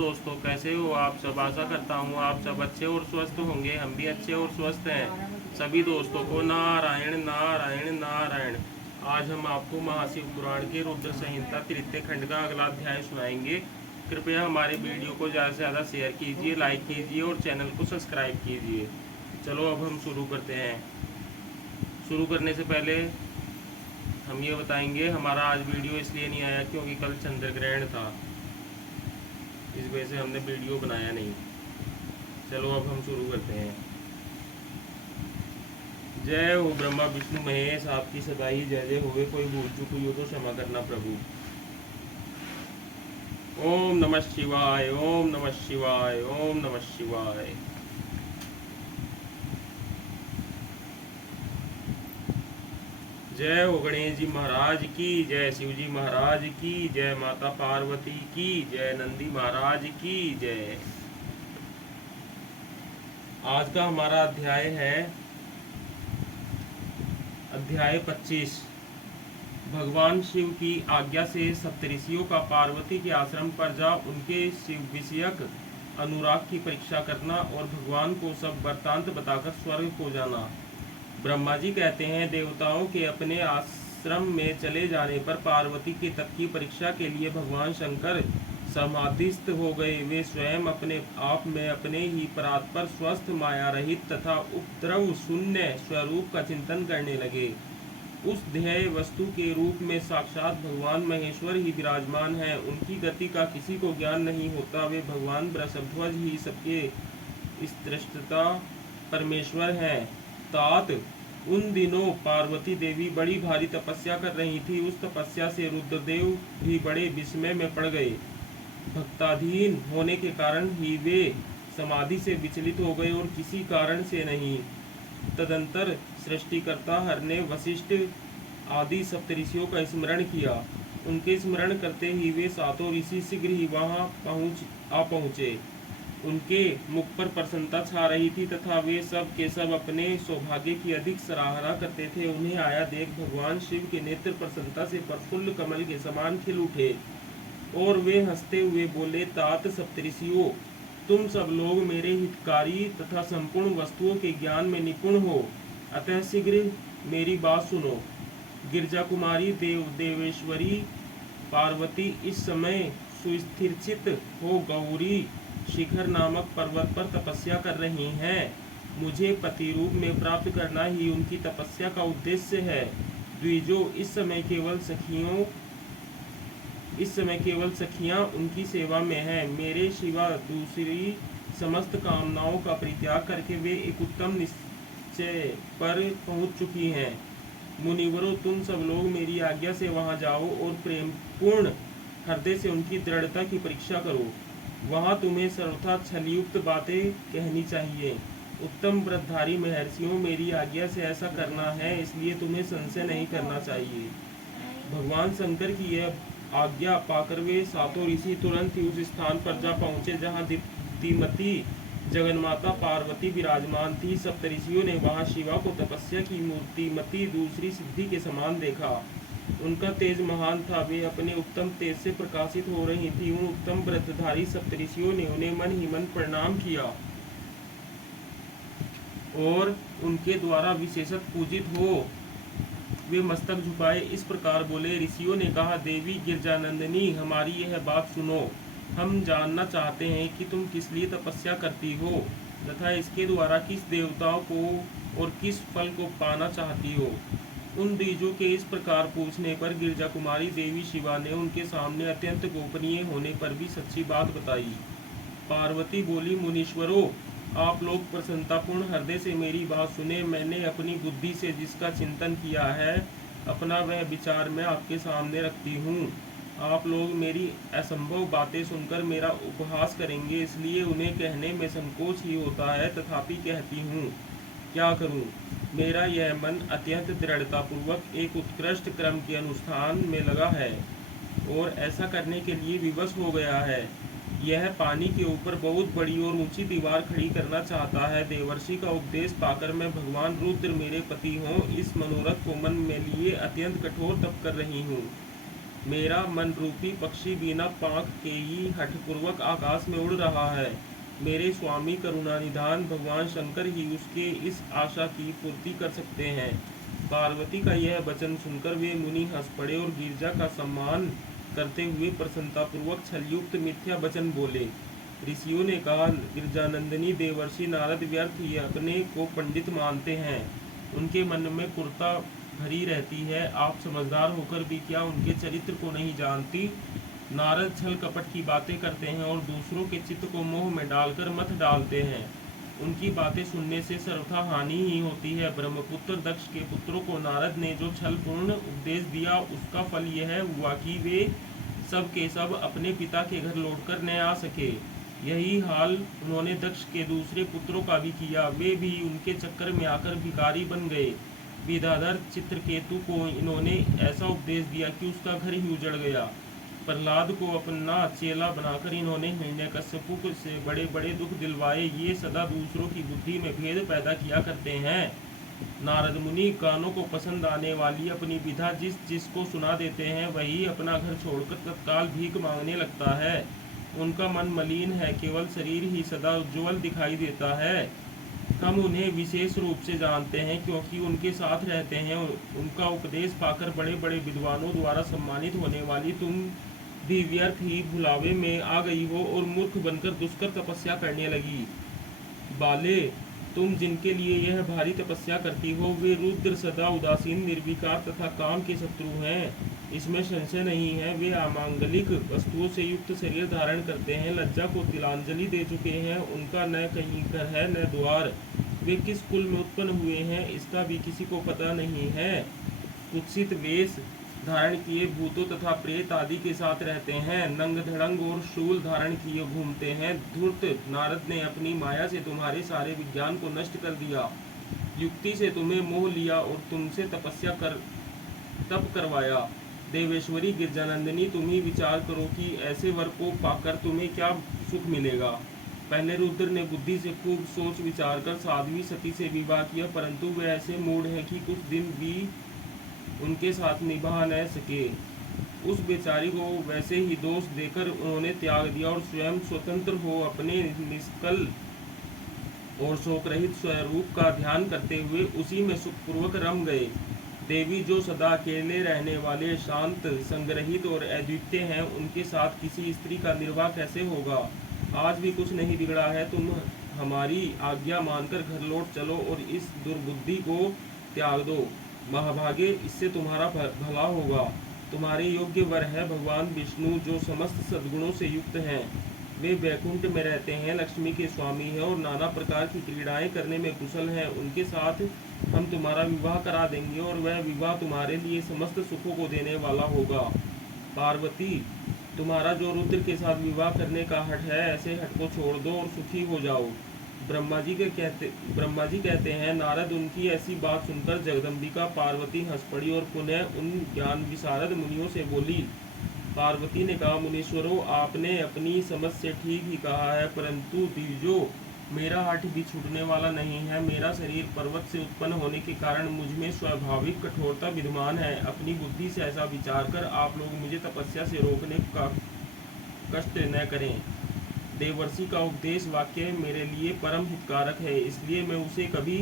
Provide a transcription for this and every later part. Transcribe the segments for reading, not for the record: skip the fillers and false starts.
दोस्तों, कैसे हो आप सब। आशा करता हूँ आप सब अच्छे और स्वस्थ होंगे। हम भी अच्छे और स्वस्थ हैं। सभी दोस्तों को नारायण नारायण नारायण। आज हम आपको महाशिव पुराण के रुद्र संहिता तृतीय खंड का अगला अध्याय सुनाएंगे। कृपया हमारे वीडियो को ज़्यादा से ज़्यादा शेयर कीजिए, लाइक कीजिए और चैनल को सब्सक्राइब कीजिए। चलो अब हम शुरू करते हैं। शुरू करने से पहले हम ये बताएंगे, हमारा आज वीडियो इसलिए नहीं आया क्योंकि कल चंद्र ग्रहण था, इस वजह से हमने वीडियो बनाया नहीं। चलो अब हम शुरू करते हैं। जय हो ब्रह्मा विष्णु महेश, आपकी सदाई जय जय होवे। कोई भूल चूक हुई हो तो क्षमा करना प्रभु। ओम नमः शिवाय, ओम नमः शिवाय, ओम नमः शिवाय। जय हो गणेश जी महाराज की जय, शिव जी महाराज की जय, माता पार्वती की जय, नंदी महाराज की जय। आज का हमारा अध्याय है अध्याय 25। भगवान शिव की आज्ञा से सप्तऋषियों का पार्वती के आश्रम पर जा उनके शिव विषयक अनुराग की परीक्षा करना और भगवान को सब वृत्तांत बताकर स्वर्ग को जाना। ब्रह्मा जी कहते हैं, देवताओं के अपने आश्रम में चले जाने पर पार्वती के तप की परीक्षा के लिए भगवान शंकर समाधिस्थ हो गए। वे स्वयं अपने आप में अपने ही परात्पर स्वस्थ माया रहित तथा उपद्रव शून्य स्वरूप का चिंतन करने लगे। उस ध्येय वस्तु के रूप में साक्षात भगवान महेश्वर ही विराजमान हैं। उनकी गति का किसी को ज्ञान नहीं होता। वे भगवान वृषभध्वज ही सबके स्रष्टा परमेश्वर हैं। तात उन दिनों पार्वती देवी बड़ी भारी तपस्या कर रही थी। उस तपस्या से रुद्रदेव भी बड़े विस्मय में पड़ गए। भक्ताधीन होने के कारण ही वे समाधि से विचलित हो गए और किसी कारण से नहीं। तदंतर सृष्टिकर्ता हर ने वशिष्ठ आदि सप्तऋषियों का स्मरण किया। उनके स्मरण करते ही वे सातों ऋषि शीघ्र ही वहां पहुंचे। उनके मुख पर प्रसन्नता छा रही थी तथा वे सब के सब अपने सौभाग्य की अधिक सराहना करते थे। उन्हें आया देख भगवान शिव के नेत्र प्रसन्नता से प्रफुल्ल कमल के समान खिल उठे और वे हंसते हुए बोले, तात सप्तऋषियों, तुम सब लोग मेरे हितकारी तथा संपूर्ण वस्तुओं के ज्ञान में निपुण हो, अतः शीघ्र मेरी बात सुनो। गिरजा कुमारी देवेश्वरी पार्वती इस समय सुस्थिरचित हो गौरी शिखर नामक पर्वत पर तपस्या कर रही हैं। मुझे पति रूप में प्राप्त करना ही उनकी तपस्या का उद्देश्य है। द्विजो, इस समय केवल सखियां उनकी सेवा में हैं। मेरे सिवा दूसरी समस्त कामनाओं का परित्याग करके वे एक उत्तम निश्चय पर पहुंच चुकी हैं। मुनिवरों, तुम सब लोग मेरी आज्ञा से वहां जाओ और प्रेम पूर्ण हृदय से उनकी दृढ़ता की परीक्षा करो। वहां तुम्हें सर्वथा छलयुक्त बातें कहनी चाहिए। उत्तम व्रतधारी महर्षियों, मेरी आज्ञा से ऐसा करना है, इसलिए तुम्हें संशय नहीं करना चाहिए। भगवान शंकर की यह आज्ञा पाकर वे सातों ऋषि तुरंत ही उस स्थान पर जा पहुंचे जहां दीप्तिमती जगन्माता पार्वती विराजमान थी। सप्तऋषियों ने वहां शिवा को तपस्या की मूर्तिमती दूसरी सिद्धि के समान देखा। उनका तेज महान था। वे अपने उत्तम तेज से प्रकाशित हो रही थी। उन उत्तम व्रतधारी सप्तऋषियों ने उन्हें मन ही मन प्रणाम किया और उनके द्वारा विशेषत पूजित हो वे मस्तक झुकाए इस प्रकार बोले। ऋषियों ने कहा, देवी गिरजानंदिनी, हमारी यह बात सुनो। हम जानना चाहते हैं कि तुम किस लिए तपस्या करती हो तथा इसके द्वारा किस देवताओं को और किस फल को पाना चाहती हो। उन द्विजों के इस प्रकार पूछने पर गिरजा कुमारी देवी शिवा ने उनके सामने अत्यंत गोपनीय होने पर भी सच्ची बात बताई। पार्वती बोली, मुनीश्वरों, आप लोग प्रसन्नतापूर्ण हृदय से मेरी बात सुने। मैंने अपनी बुद्धि से जिसका चिंतन किया है, अपना वह विचार मैं आपके सामने रखती हूँ। आप लोग मेरी असंभव बातें सुनकर मेरा उपहास करेंगे, इसलिए उन्हें कहने में संकोच ही होता है, तथापि कहती हूँ। क्या करूं? मेरा यह मन अत्यंत दृढ़तापूर्वक एक उत्कृष्ट क्रम के अनुष्ठान में लगा है और ऐसा करने के लिए विवश हो गया है। यह पानी के ऊपर बहुत बड़ी और ऊंची दीवार खड़ी करना चाहता है। देवर्षि का उपदेश पाकर मैं भगवान रुद्र मेरे पति हों, इस मनोरथ को मन में लिए अत्यंत कठोर तप कर रही हूँ। मेरा मन रूपी पक्षी बिना पांख के ही हठपूर्वक आकाश में उड़ रहा है। मेरे स्वामी करुणानिधान भगवान शंकर ही उसके इस आशा की पूर्ति कर सकते हैं। पार्वती का यह वचन सुनकर वे मुनि हंस पड़े और गिरजा का सम्मान करते हुए प्रसन्नतापूर्वक छलयुक्त मिथ्या वचन बोले। ऋषियों ने कहा, गिरजानंदिनी देवर्षि नारद व्यर्थ ही अपने को पंडित मानते हैं। उनके मन में कुरता भरी रहती है। आप समझदार होकर भी क्या उनके चरित्र को नहीं जानती? नारद छल कपट की बातें करते हैं और दूसरों के चित्त को मोह में डालकर मत डालते हैं। उनकी बातें सुनने से सर्वथा हानि ही होती है। ब्रह्मपुत्र दक्ष के पुत्रों को नारद ने जो छलपूर्ण उपदेश दिया, उसका फल यह हुआ कि वे सब के सब अपने पिता के घर लौटकर न आ सके। यही हाल उन्होंने दक्ष के दूसरे पुत्रों का भी किया। वे भी उनके चक्कर में आकर भिखारी बन गए। विद्याधर चित्रकेतु को इन्होंने ऐसा उपदेश दिया कि उसका घर ही उजड़ गया। प्रहलाद को अपना चेला बनाकर इन्होंने हिरण्यकश्यपु से बड़े बड़े दुख दिलवाए। ये सदा दूसरों की बुद्धि में भेद पैदा किया करते हैं। नारद मुनि कानों को पसंद आने वाली अपनी विधा जिसको सुना देते हैं, वही अपना घर छोड़कर तत्काल भीख मांगने लगता है। उनका मन मलिन है, केवल शरीर ही सदा उज्ज्वल दिखाई देता है। हम उन्हें विशेष रूप से जानते हैं क्योंकि उनके साथ रहते हैं। उनका उपदेश पाकर बड़े बड़े विद्वानों द्वारा सम्मानित होने वाली तुम भी व्यर्थ ही भुलावे में आ गई हो और मूर्ख बनकर दुष्कर तपस्या करने लगी। बाले, तुम जिनके लिए यह भारी तपस्या करती हो, वे रुद्र सदा उदासीन, निर्विकार तथा काम के शत्रु हैं। इसमें संशय नहीं है। वे अमांगलिक वस्तुओं से युक्त शरीर धारण करते हैं, लज्जा को तिलांजलि दे चुके हैं। उनका न कहीं घर है न द्वार। वे किस कुल में उत्पन्न हुए हैं, इसका भी किसी को पता नहीं है। कुत्सित वेश धारण किए भूतों तथा प्रेत आदि के साथ रहते हैं। नंग धड़ंग और शूल धारण किए घूमते हैं। धूर्त नारद ने अपनी माया से तुम्हारे सारे विज्ञान को नष्ट कर दिया। युक्ति से तुम्हें मोह लिया और तुमसे तपस्या कर तप करवाया। देवेश्वरी गिरजानंदिनी, तुम ही विचार करो कि ऐसे वर को पाकर तुम्हें क्या सुख मिलेगा। पहले रुद्र ने बुद्धि से खूब सोच विचार कर साध्वी सती से विवाह किया, परंतु वे ऐसे मूढ़ हैं कि कुछ दिन भी उनके साथ निभा न सके। उस बेचारी को वैसे ही दोष देकर उन्होंने त्याग दिया और स्वयं स्वतंत्र हो अपने निष्कल और शोक रहित स्वरूप का ध्यान करते हुए उसी में सुखपूर्वक रम गए। देवी जो सदा अकेले रहने वाले, शांत, संग्रहित और अद्वितीय हैं, उनके साथ किसी स्त्री का निर्वाह कैसे होगा? आज भी कुछ नहीं बिगड़ा है। तुम हमारी आज्ञा मानकर घर लौट चलो और इस दुर्बुद्धि को त्याग दो। महाभागे, इससे तुम्हारा भला होगा। तुम्हारे योग्य वर है भगवान विष्णु, जो समस्त सद्गुणों से युक्त हैं। वे वैकुंठ में रहते हैं, लक्ष्मी के स्वामी हैं और नाना प्रकार की क्रीड़ाएं करने में कुशल हैं। उनके साथ हम तुम्हारा विवाह करा देंगे और वह विवाह तुम्हारे लिए समस्त सुखों को देने वाला होगा। पार्वती, तुम्हारा जो रुद्र के साथ विवाह करने का हठ है, ऐसे हठ को छोड़ दो और सुखी हो जाओ। ब्रह्मा जी कहते हैं, नारद उनकी ऐसी बात सुनकर जगदम्बिका पार्वती हंस पड़ी और पुनः उन ज्ञान विशारद मुनियों से बोली। पार्वती ने कहा, मुनीश्वरों, आपने अपनी समझ से ठीक ही कहा है, परंतु द्विजो, मेरा हठ भी छूटने वाला नहीं है। मेरा शरीर पर्वत से उत्पन्न होने के कारण मुझ में स्वाभाविक कठोरता विद्यमान है। अपनी बुद्धि से ऐसा विचार कर आप लोग मुझे तपस्या से रोकने का कष्ट न करें। देवर्षि का उपदेश वाक्य मेरे लिए परम हितकारक है, इसलिए मैं उसे कभी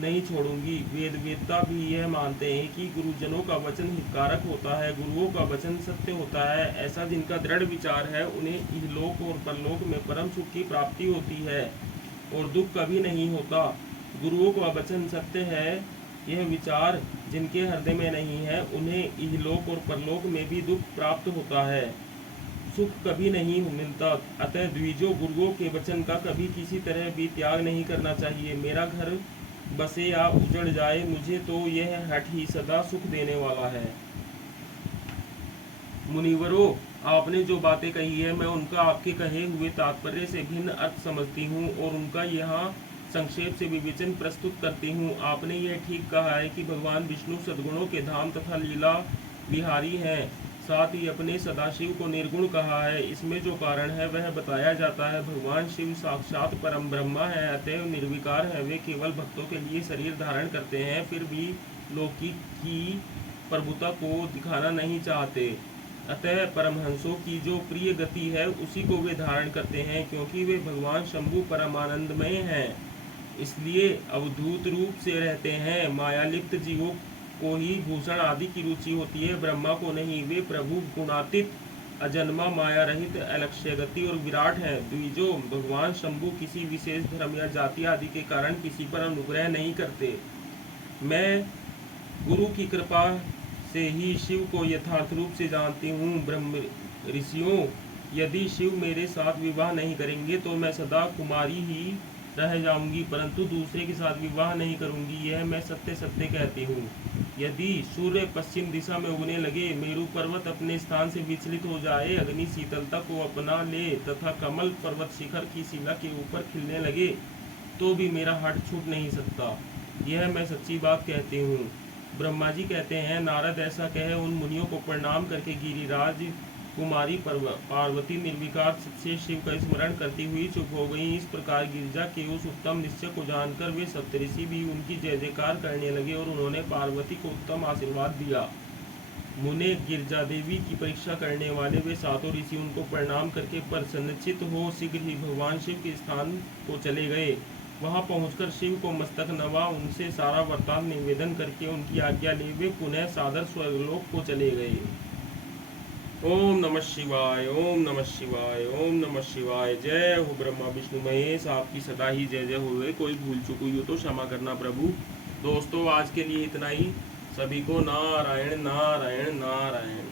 नहीं छोड़ूंगी। वेदवेत्ता भी यह मानते हैं कि गुरुजनों का वचन हितकारक होता है, गुरुओं का वचन सत्य होता है। ऐसा जिनका दृढ़ विचार है, उन्हें इहलोक और परलोक में परम सुख की प्राप्ति होती है और दुख कभी नहीं होता। गुरुओं का वचन सत्य है, यह विचार जिनके हृदय में नहीं है, उन्हें इहलोक और परलोक में भी दुख प्राप्त होता है, सुख कभी नहीं मिलता। अतः द्विजो, गुरुओं के वचन का कभी किसी तरह भी त्याग नहीं करना चाहिए। मेरा घर बसे या उजड़ जाए, मुझे तो यह हठ ही सदा सुख देने वाला है। मुनिवरों, आपने जो बातें कही है, मैं उनका आपके कहे हुए तात्पर्य से भिन्न अर्थ समझती हूँ और उनका यहाँ संक्षेप से विवेचन प्रस्तुत करती हूँ। आपने यह ठीक कहा है कि भगवान विष्णु सद्गुणों के धाम तथा लीला विहारी हैं, साथ ही अपने सदाशिव को निर्गुण कहा है। इसमें जो कारण है वह बताया जाता है। भगवान शिव साक्षात परम ब्रह्मा है, अतएव निर्विकार है। वे केवल भक्तों के लिए शरीर धारण करते हैं, फिर भी लौकिक की प्रभुता को दिखाना नहीं चाहते। अतः परमहंसों की जो प्रिय गति है उसी को वे धारण करते हैं, क्योंकि वे भगवान शंभु परमानंदमय हैं, इसलिए अवधूत रूप से रहते हैं। मायालिप्त जीवों को ही भूषण आदि की रुचि होती है, ब्रह्मा को नहीं। वे प्रभु गुणातीत, अजन्मा, माया रहित, अलक्ष्य गति और विराट हैं। द्विजो, भगवान शंभु किसी विशेष धर्म या जाति आदि के कारण किसी पर अनुग्रह नहीं करते। मैं गुरु की कृपा से ही शिव को यथार्थ रूप से जानती हूँ। ब्रह्म ऋषियों, यदि शिव मेरे साथ विवाह नहीं करेंगे तो मैं सदा कुमारी ही रह जाऊंगी, परंतु दूसरे के साथ विवाह नहीं करूंगी, यह मैं सत्य सत्य कहती हूँ। यदि सूर्य पश्चिम दिशा में उगने लगे, मेरु पर्वत अपने स्थान से विचलित हो जाए, अग्नि शीतलता को अपना ले तथा कमल पर्वत शिखर की शिला के ऊपर खिलने लगे, तो भी मेरा हट छूट नहीं सकता, यह मैं सच्ची बात कहती हूँ। ब्रह्मा जी कहते हैं, नारद ऐसा कहे उन मुनियों को प्रणाम करके गिरिराज कुमारी पार्वती निर्विकार से शिव का स्मरण करती हुई चुप हो गई। इस प्रकार गिरिजा के उस उत्तम निश्चय को जानकर वे सप्तऋषि भी उनकी जय जयकार करने लगे और उन्होंने पार्वती को उत्तम आशीर्वाद दिया। मुने गिरजा देवी की परीक्षा करने वाले वे सातों ऋषि उनको प्रणाम करके प्रसन्नचित हो शीघ्र ही भगवान शिव के स्थान को चले गए। वहां पहुंचकर शिव को मस्तक नवा, उनसे सारा वरदान निवेदन करके उनकी आज्ञा ले वे पुनः सादर स्वर्गलोक को चले गए। ओम नमः शिवाय, ओम नमः शिवाय, ओम नमः शिवाय। जय हो ब्रह्मा विष्णु महेश, आपकी सदा ही जय जय होवे। कोई भूल चूक हुई हो तो क्षमा करना प्रभु। दोस्तों, आज के लिए इतना ही। सभी को नारायण नारायण नारायण।